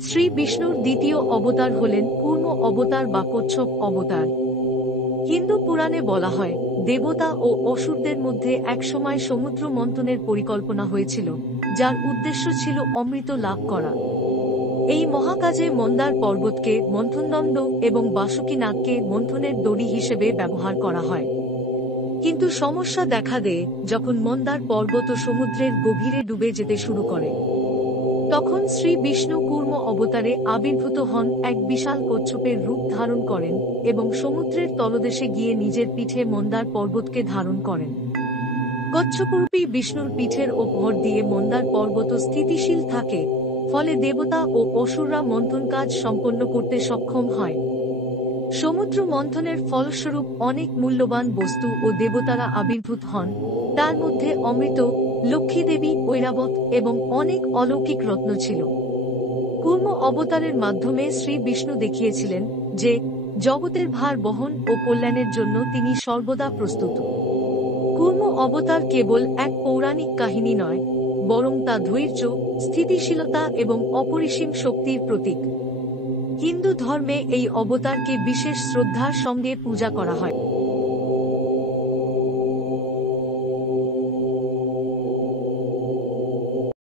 শ্রী বিষ্ণুর দ্বিতীয় অবতার হলেন কূর্ম অবতার বা কচ্ছপ অবতার। হিন্দু পুরাণে বলা হয়, দেবতা ও অসুরদের মধ্যে একসময় সমুদ্র মন্থনের পরিকল্পনা হয়েছিল, যার উদ্দেশ্য ছিল অমৃত লাভ করা। এই মহাকাজে মন্দার পর্বতকে মন্থনদণ্ড এবং বাসুকী নাগকে মন্থনের দড়ি হিসেবে ব্যবহার করা হয়। কিন্তু সমস্যা দেখা দেয় যখন মন্দার পর্বত সমুদ্রের গভীরে ডুবে যেতে শুরু করে। তখন শ্রী বিষ্ণু কূর্ম অবতারে আবির্ভূত হন, এক বিশাল কচ্ছপের রূপ ধারণ করেন এবং সমুদ্রের তলদেশে গিয়ে নিজের পিঠে মন্দার পর্বতকে ধারণ করেন। কচ্ছপরূপী বিষ্ণুর পিঠের ওপর দিয়ে মন্দার পর্বত স্থিতিশীল থাকে, ফলে দেবতা ও অসুররা মন্থন কাজ সম্পন্ন করতে সক্ষম হয়। সমুদ্র মন্থনের ফলস্বরূপ অনেক মূল্যবান বস্তু ও দেবতারা আবির্ভূত হন, তার মধ্যে অমৃত, লক্ষ্মী দেবী, ঐরাবত এবং অনেক অলৌকিক রত্ন ছিল। কূর্ম অবতারের মাধ্যমে শ্রী বিষ্ণু দেখিয়েছিলেন যে জগতের ভার বহন ও কল্যাণের জন্য তিনি সর্বদা প্রস্তুত। কূর্ম অবতার কেবল এক পৌরাণিক কাহিনী নয়, বরং তা ধৈর্য, স্থিতিশীলতা এবং অপরিসীম শক্তির প্রতীক। হিন্দু ধর্মে এই অবতারকে বিশেষ শ্রদ্ধার সঙ্গে পূজা করা হয়।